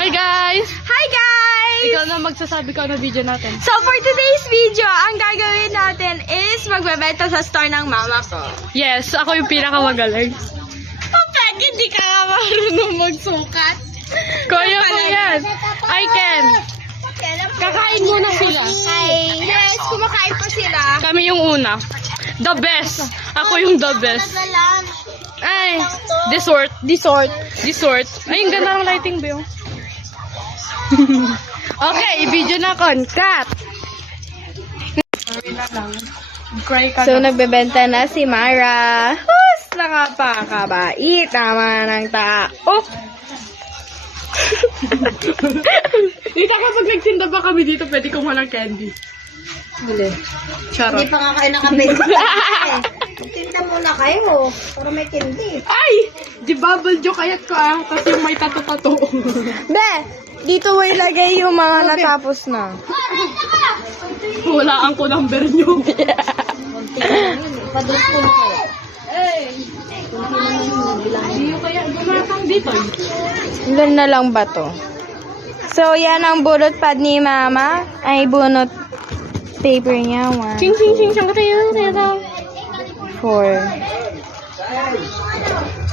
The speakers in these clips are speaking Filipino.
Hi guys! Hi guys! Ikaw na magsasabi ko ano video natin. So for today's video, ang gagawin natin is magbebenta sa store ng mama ko. Yes, ako yung pinakamagaling. Kapag hindi ka nga marunong magsukat. Kaya ko yan. I can. Kakain muna sila. Yes, kumakain pa sila. Kami yung una. The best. Ako yung the best. Ay, dessert. Ay, ang ganda ng lighting, Beo. Okay, video na kon. Cut! So, nagbebenta na si Mara. Hus! Nakapakabait naman ng tao. Dito kapag nagtinda ba kami dito, pwede kumuha ng candy. Huli. Charot. Hindi pa nga kayo nakabenta. Tinta muna kayo. Para may candy. Ay! Di bubble joke ayat ko kasi may tato-tato. Be, dito mo ilagay yung mga natapos na. Walaan ko number nyo. Padrop ko na kayo. Hindi kaya gumatang dito. Ilan na lang ba to? So, yan ang bunot pad ni Mama. Ay, bunot paper niya. 1, Ching ching ching ching tayo. 4,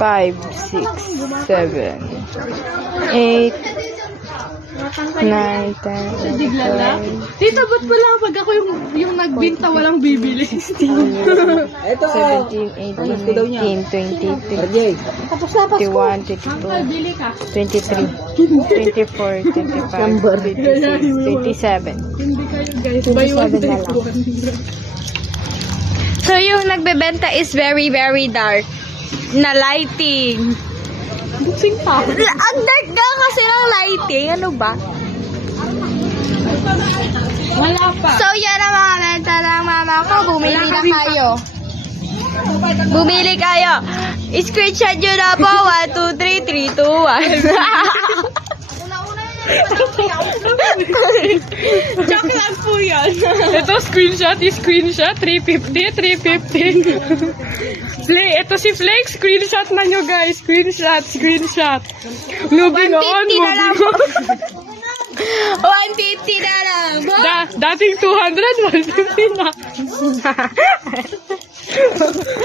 5, 6, 7, 8, 9, 10, 11, Dito, ba't wala pag ako yung nagbinta walang bibili? 17. 17, 18, 19, 20, Tapos na, Pasko. 21, 22, Bili ka. 23, 24, 25, 26, 27. Hindi kayo guys. Buy one, take one. So, yung nagbebenta is very, very dark na lighting. Buksing pa. Ang dark nga kasi ng lighting. Ano ba? Wala pa. So, yan ang mga benta ng mama ko. Bumili na kayo. Bumili kayo. Screenshot nyo na po. 1, 2, 3, 3, 2, 1. Joke lang po yan. Ito, screenshot. 350. Play. Ito si Flake. Screenshot na nyo, guys. Screenshot. Moving on. 150 na lang. Moving on. 150 na lang. Dating 200, 150 na.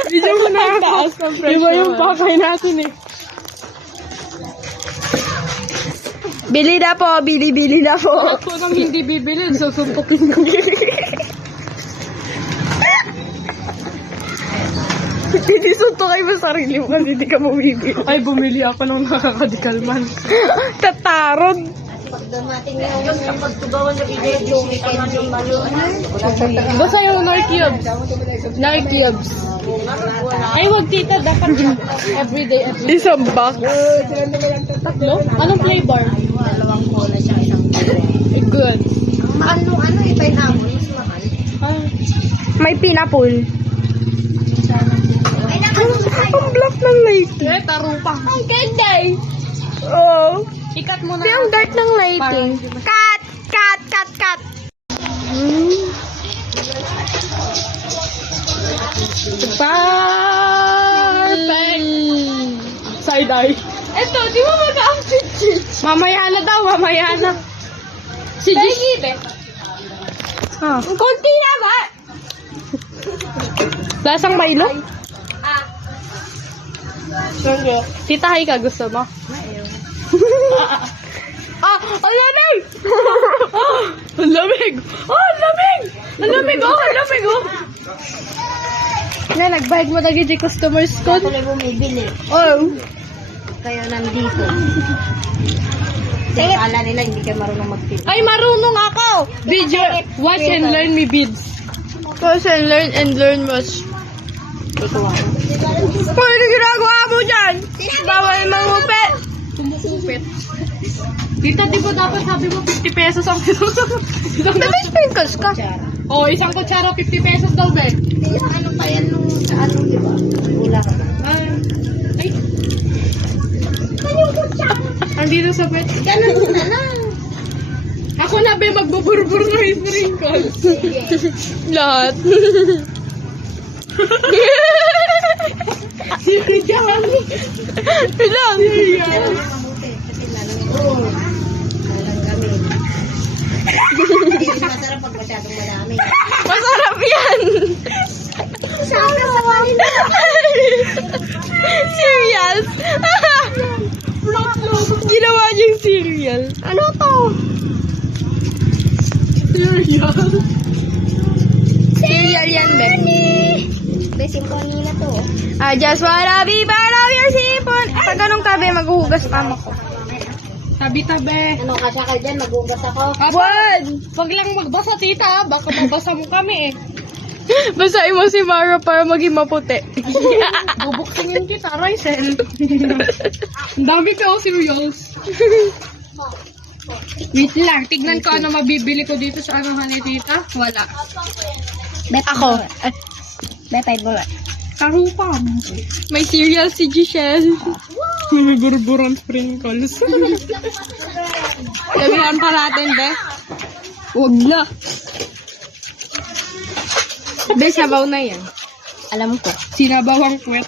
Video mo na ako. Iba yung pakay natin eh. Bili na po. Bili na po. Ako nang hindi bibili, susuntukin ko. Hindi sunto kayo sa sarili mo kasi hindi ka bumibili. Ay, bumili ako ng nakakadikalman. Tatarod. Pag dumating na yung kapag tubawan na bigay yung candy. Basta yung Nike Cubes. Ay, wag tita, dapat everyday. Isang box. Tatlo? Anong flavor? Dalawang cola siya, isang Ay, good. ano, pineapple, mas mahal. Ay, May pinapul. Ay, nakalimutan. Ang black ng light. tarupa. Ang ganda eh. Oo. Ikat mo na. Pero ang dark ng lighting. Cut! Perfect! Side eye. Eto, di mo mag-outfit Mamaya na daw, mamaya na. Si Gigi. Kunti na ba? Lasang Milo? Ah. Tita, hi ka. Gusto mo? Ang lamig! Ang lamig! Ang lamig! Na, nagbayad mo na gigi customers ko. Tuloy bumibili. Oh. Kayo nandito. Kasi akala nila hindi kayo marunong mag-fit. Ay, marunong ako! Video, watch and learn me beads. Watch and learn much. Ano ginagawa mo dyan? Bawal mangupit. Kumukupit. Tita, di ba dapat sabi mo 50 pesos ang May sprinkles ka. Oh, isang kutsara 50 pesos daw, Ben. Ano pa yan nung sa ano, di ba? Wala ka. Ay. Andito sa pet. Ganun na lang. Ako na, be, magbuburbur na yung sprinkles. Lahat. Sino dyan? Ilang? Kasi lalang Hindi rin masarap pag masyadong madami. Masarap yan. Sabi sa kanila. Cereals. Ginawa niyang cereal. Ano to? Cereal yan, be. May symphony na to. I just wanna be part of your symphony. Pag ganun tabi, maghuhugas pa ako. Tabi-tabi. Ano kasya ka dyan? Magugas ako. One! Wag lang magbasa, tita. Baka mabasa mo kami eh. Basahin mo si Mara para maging maputi. Bubuksingin kita, Rysel. Ang dami ka, cereals. Wait lang, tignan ko ano mabibili ko dito sa ano ni tita. Wala. Ako. Betay mo lang. Karupam. May cereal si Giselle. May burburan sprinkles. Sabihan pa natin, be. Wag na. Be, sabaw na yan. Alam ko. Sinabawang kwet.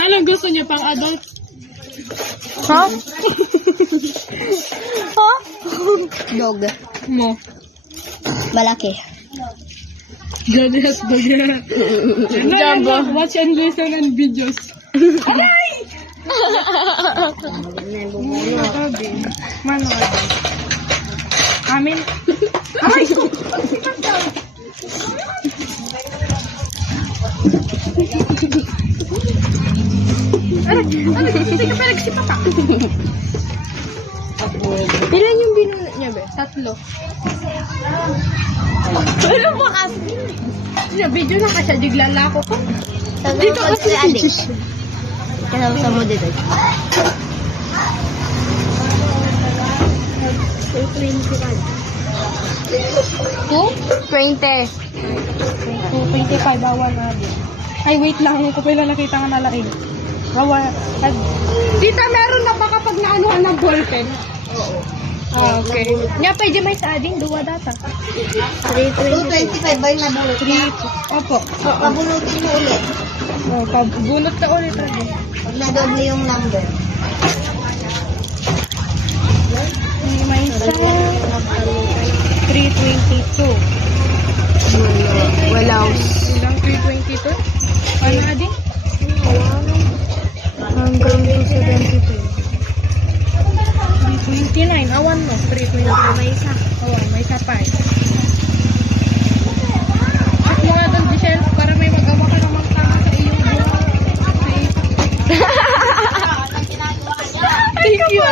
Anong gusto niyo pang adult? Ha? Ha? Dog. Mo. Malaki. Janice Bagera. Jumbo. Watch and listen and videos. Mano. Amin. Ay! Ilan yung binunot niya, be? 3. Ano ba kasi? Video na kasi diglala ko ko. Dito kasi si Adik. Kasama mo dito. Two? 20. 25 bawal na din. Ay, wait lang. Hindi ko pala nakita nga nalaing. Bawal. Tita, meron na ba kapag naanuhan ng ballpen? Oo. Ah, okay. Nga, pwede may sa ading. Duwa data. 225 ba yung nabulot niya? Opo. Pabunutin mo ulit. Oh, bunot na ulit ading. Pag nadoble yung number. May sa 322. Wala. Ilang 322? Ano ading? Hanggang 272. 329. Awan mo. 329. May isa. Oo, may isa pa eh. At mga doon, Giselle, para may magawa ka namang tama sa iyong buwan. Thank you.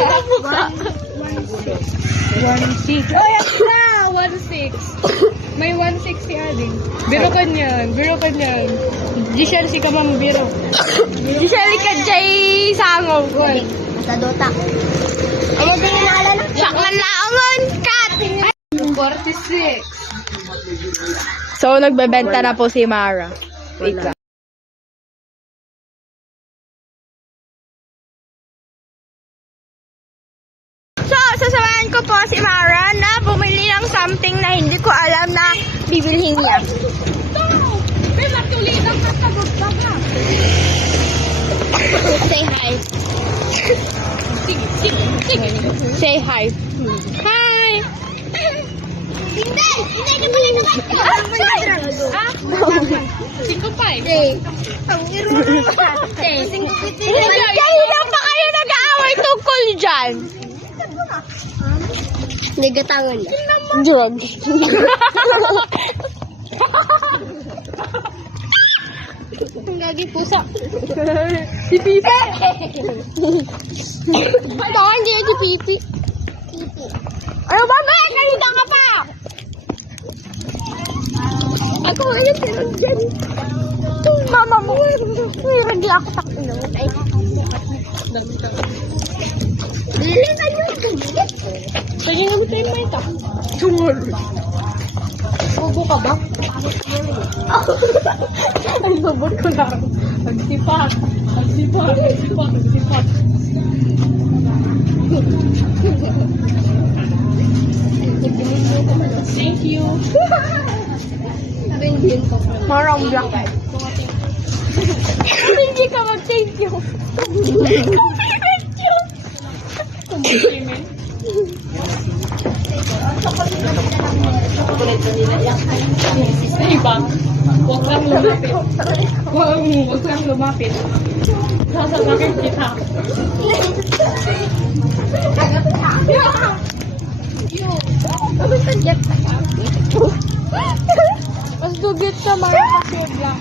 1.6. Oh, yan na! 1.6. May 1.6 si Ading. Biro ka niyan. Biro ka niyan. Giselle, si ka mang biro. Giselle ka jay sangog. Sa Dota. Ano ba yung naalala? Saklan laongon, kat! 46. So, nagbebenta na po si Mara. Wait lang. So, sasamahan ko po si Mara na bumili ng something na hindi ko alam na bibilhin niya. Say hi. Say hi. Hi! Hindi! Hindi ka pala naman! Singko pa eh. Ang iruro ka. Kanina pa kayo nag-aaway tungkol dyan. Nagatangan na. Jog. Ang gagi pusa. Si Pipi. Baka hindi si Pipi. Ano ba ba? Kanina ka pa. Ako ngayon pero dyan. Mama mo. Hindi ako takino. Ay. Bilisan nyo yung galit. Kanina mo tayo may tak. Tomorrow. Bobo ka ba? Ay, babot ko na. Nagsipak. Nagsipak. Nagsipak. Nagsipak. Thank you. Marang black. Hindi ka mag-thank you. Compliment you. Iba. Huwag lang lumapit. Huwag lang lumapit. Sasabakin kita. Mas dugit ka mga kasobra.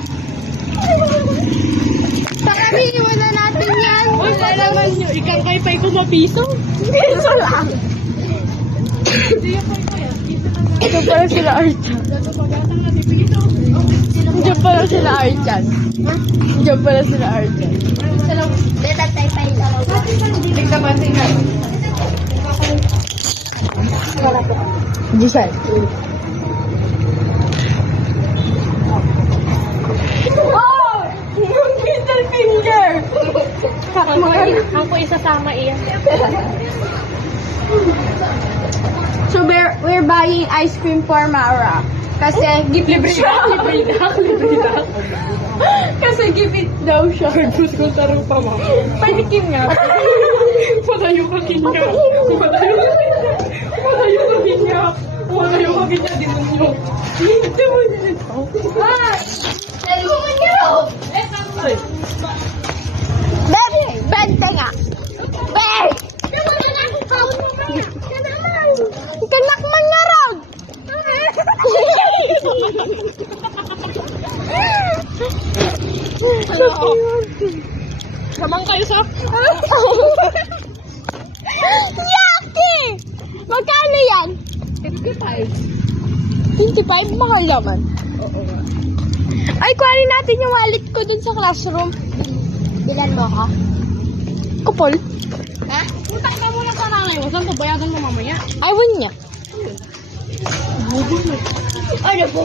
Saka iiwan na natin yan. Wala naman yun. Ikang-pay ko sa piso. Piso lang. Ito pala sila Archan. Diyan pala sila Archan. Diyan pala sila Archan. Tay-tay lang. Tignan ba sila? Diyan. Oh! Yung middle finger! Ako isasama iyan. So we're buying ice cream for Mara. Kasi gift siya. Libre dak. Kasi gift it daw siya. Gusto ko taro pa mo. Panikim nga. Patayo ka kinya. Patayo ka kinya. Din mo. Hindi mo nito. Baby! Bente nga! Babe! Kanakman nga raw! Samang kayo sa... Yaki! Magkano yan? 25? Mahal naman. Ay, kuhanin natin yung wallet ko dun sa classroom. Bilan mo ako? Kupol. Ha? Utang ka muna sa nanay mo. Saan ko bayagan mo mamaya? Ayaw niya. Ano po?